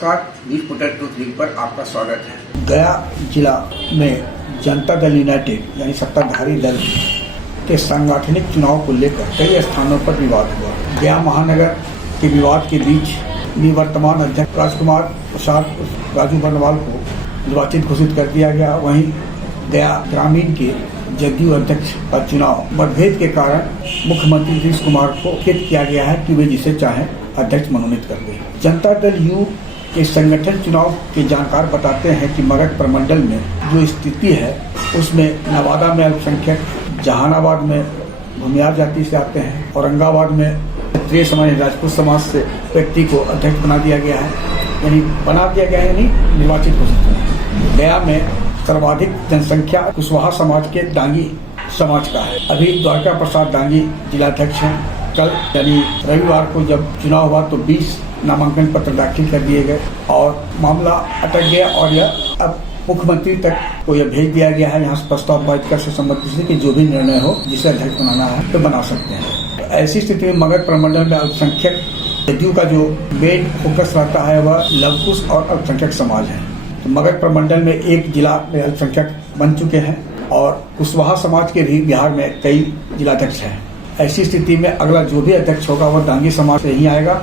नमस्कार, news portal truth news पर आपका स्वागत है। गया जिला में जनता दल यूनाइटेड यानी सत्ताधारी दल के सांगठनिक चुनाव को लेकर कई स्थानों पर विवाद हुआ। गया महानगर के विवाद के बीच निवर्तमान अध्यक्ष राजकुमार प्रसाद राजू बर्नवाल को निर्वाचित घोषित कर दिया गया। वहीं गया ग्रामीण के जदयू अध्यक्ष का चुनाव मतभेद के कारण मुख्यमंत्री नीतीश कुमार को हित किया गया है कि वे जिसे चाहें अध्यक्ष मनोनीत कर दें। जनता दल यू के संगठन चुनाव के जानकार बताते हैं कि मगध प्रमंडल में जो स्थिति है उसमें नवादा में अल्पसंख्यक, जहानाबाद में भूमियार जाति से आते हैं, औरंगाबाद में क्षत्रिय समाज राजपूत समाज से व्यक्ति को अध्यक्ष बना दिया गया है, यानी निर्वाचित घोषित हुए। गया में सर्वाधिक जनसंख्या कुशवाहा समाज के डांगी समाज का है। अभी द्वारका प्रसाद डांगी जिलाध्यक्ष हैं। कल यानी रविवार को जब चुनाव हुआ तो 20 नामांकन पत्र दाखिल कर दिए गए और मामला अटक गया और यह अब मुख्यमंत्री तक को यह भेज दिया गया है। यहाँ प्रस्ताव पारित कर सम्मति से कि जो भी निर्णय हो जिसे अध्यक्ष बनाना है तो बना सकते हैं। तो ऐसी स्थिति में मगध प्रमंडल में अल्पसंख्यक जदयू का जो मेन फोकस रहता है वह लवकुश और अल्पसंख्यक समाज है। तो मगध प्रमंडल में एक जिला में अल्पसंख्यक बन चुके हैं और कुशवाहा समाज के भी बिहार में कई जिलाध्यक्ष हैं। ऐसी स्थिति में अगला जो भी अध्यक्ष होगा वह डांगी समाज से ही आएगा,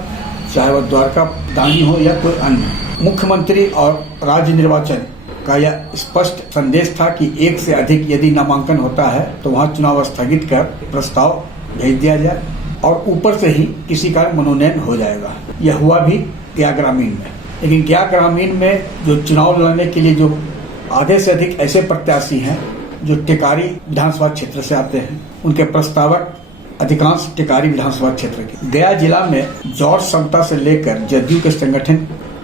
चाहे वह द्वारका डांगी हो या कोई अन्य। मुख्यमंत्री और राज्य निर्वाचन का यह स्पष्ट संदेश था कि एक से अधिक यदि नामांकन होता है तो वहां चुनाव स्थगित कर प्रस्ताव भेज दिया जाए और ऊपर से ही किसी का मनोनयन हो जाएगा। यह हुआ भी गया ग्रामीण में। लेकिन गया ग्रामीण में जो चुनाव लड़ने के लिए जो आधे से अधिक ऐसे प्रत्याशी हैं जो टिकारी विधानसभा क्षेत्र से आते हैं, उनके प्रस्तावक अधिकांश टिकारी विधानसभा क्षेत्र के। गया जिला में जॉर्ज समता से लेकर जदयू के संगठन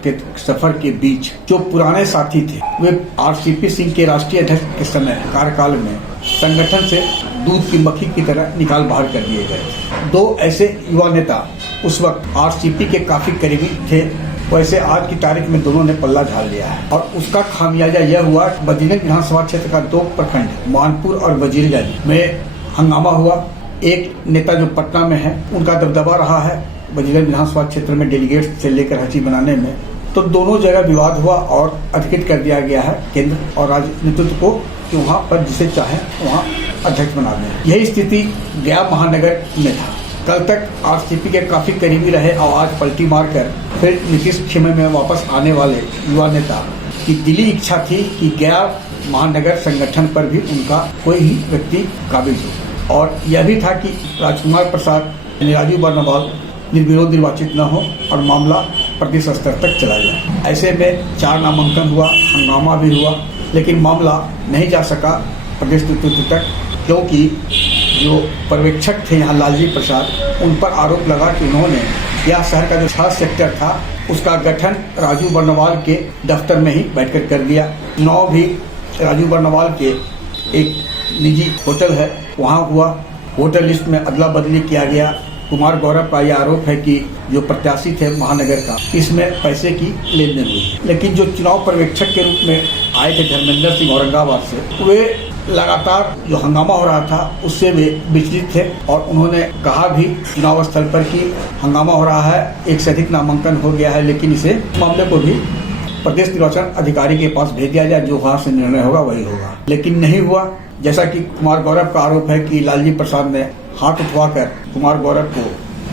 के सफर के बीच जो पुराने साथी थे वे आरसीपी सिंह के राष्ट्रीय अध्यक्ष के समय कार्यकाल में संगठन से दूध की मक्खी की तरह निकाल बाहर कर दिए गए। दो ऐसे युवा नेता उस वक्त आरसीपी के काफी करीबी थे, वैसे आज की तारीख में दोनों ने पल्ला झाड़ लिया है और उसका खामियाजा यह हुआ वजीरगंज विधानसभा क्षेत्र का 2 प्रखंड मानपुर और वजीरगंज में हंगामा हुआ। एक नेता जो पटना में है उनका दबदबा रहा है वजीरगंज विधानसभा क्षेत्र में डेलीगेट से लेकर हची बनाने में, तो दोनों जगह विवाद हुआ और अधिकृत कर दिया गया है केंद्र और राज्य नेतृत्व को कि वहाँ पर जिसे चाहे वहाँ अध्यक्ष बना दें। यही स्थिति गया महानगर में था। कल तक आरसीपी के काफी करीबी रहे और आज पलटी मारकर फिर नीतीश खेमे में वापस आने वाले युवा नेता की दिली इच्छा थी कि गया महानगर संगठन पर भी उनका कोई ही व्यक्ति काबिज हो और यह भी था कि राजकुमार प्रसाद राजू बर्नवाल निर्विरोध निर्वाचित न हो और मामला प्रदेश स्तर तक चला जाए। ऐसे में 4 नामांकन हुआ, हंगामा भी हुआ, लेकिन मामला नहीं जा सका प्रदेश नेतृत्व तक क्योंकि जो पर्यवेक्षक थे यहाँ लालजी प्रसाद, उन पर आरोप लगा कि उन्होंने यह शहर का जो 6 सेक्टर था उसका गठन राजू बर्नवाल के दफ्तर में ही बैठकर कर दिया। चुनाव भी राजू बर्नवाल के एक निजी होटल है वहाँ हुआ। होटल लिस्ट में अदला बदली किया गया। कुमार गौरव का यह आरोप है कि जो प्रत्याशी थे महानगर का इसमें पैसे की लेन देन हुई। लेकिन जो चुनाव पर्यवेक्षक के रूप में आए थे धर्मेंद्र सिंह औरंगाबाद से, वे लगातार जो हंगामा हो रहा था उससे वे विचलित थे और उन्होंने कहा भी चुनाव स्थल पर कि हंगामा हो रहा है, एक से अधिक नामांकन हो गया है, लेकिन इसे मामले को भी प्रदेश निर्वाचन अधिकारी के पास भेज दिया जाए, जो वहाँ से निर्णय होगा वही होगा। लेकिन नहीं हुआ। जैसा कि कुमार गौरव का आरोप है कि लालजी प्रसाद ने हाथ उठवाकर कुमार गौरव को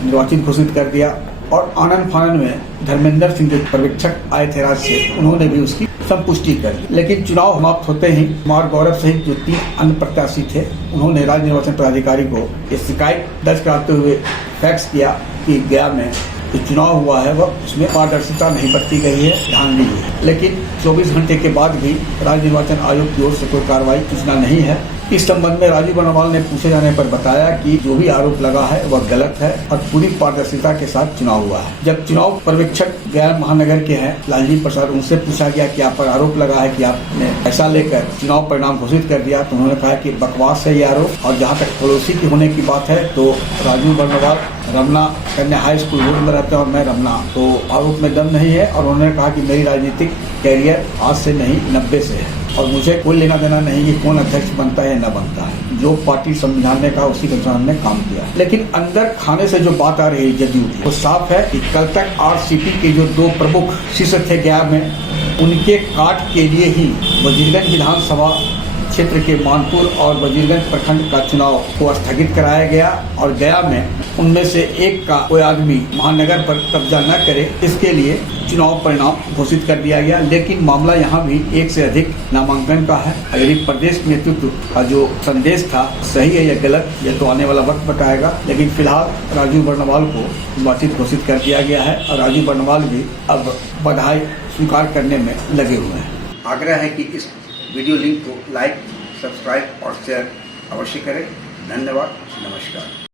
निर्वाचित घोषित कर दिया और आनन फानन में धर्मेंद्र सिंह जो पर्यवेक्षक आए थे राज्य से, उन्होंने भी उसकी संपुष्टि कर दी। लेकिन चुनाव समाप्त होते ही कुमार गौरव सहित जो 3 अन्य प्रत्याशी थे उन्होंने राज्य निर्वाचन पदाधिकारी को ये शिकायत दर्ज कराते हुए फैक्स किया कि गया में जो चुनाव हुआ है वह उसमें पारदर्शिता नहीं बरती गई है, ध्यान दीजिए। लेकिन 24 घंटे के बाद भी राज्य निर्वाचन आयोग की ओर से कोई कार्रवाई सूचना नहीं है। इस संबंध में राजू बर्नवाल ने पूछे जाने पर बताया कि जो भी आरोप लगा है वह गलत है और पूरी पारदर्शिता के साथ चुनाव हुआ है। जब चुनाव पर्यवेक्षक गया महानगर के हैं लालजी प्रसाद, उनसे पूछा गया कि आप पर आरोप लगा है कि आपने पैसा लेकर चुनाव परिणाम घोषित कर दिया, तो उन्होंने कहा कि बकवास है ये आरोप। और जहाँ तक पड़ोसी की होने की बात है तो राजू बर्नवाल रमना कन्या हाई स्कूल रोड में रहते हैं और मैं रमना, तो आरोप में दम नहीं है। और उन्होंने कहा कि मेरी राजनीतिक कैरियर आज से नहीं 90 से है। और मुझे कोई लेना देना नहीं कि कौन अध्यक्ष बनता है या न बनता है। जो पार्टी संविधान ने कहा उसी के अनुसार हमने काम किया। लेकिन अंदर खाने से जो बात आ रही है जदयू की, वो साफ है कि कल तक आरसीपी के जो 2 प्रमुख शिष्य थे गया में, उनके काट के लिए ही वजीरगंज विधानसभा क्षेत्र के मानपुर और वजीरगंज प्रखंड का चुनाव को स्थगित कराया गया और गया में उनमें से एक का कोई आदमी महानगर पर कब्जा न करे, इसके लिए चुनाव परिणाम घोषित कर दिया गया। लेकिन मामला यहाँ भी 1 से अधिक नामांकन का है। यदि प्रदेश नेतृत्व का जो संदेश था सही है या गलत, यह तो आने वाला वक्त बताएगा। लेकिन फिलहाल राजू बर्णवाल को निर्वाचित घोषित कर दिया गया है और राजू बर्णवाल भी अब बधाई स्वीकार करने में लगे हुए हैं। आग्रह है कि इस वीडियो लिंक को लाइक, सब्सक्राइब और शेयर अवश्य करें। धन्यवाद, नमस्कार।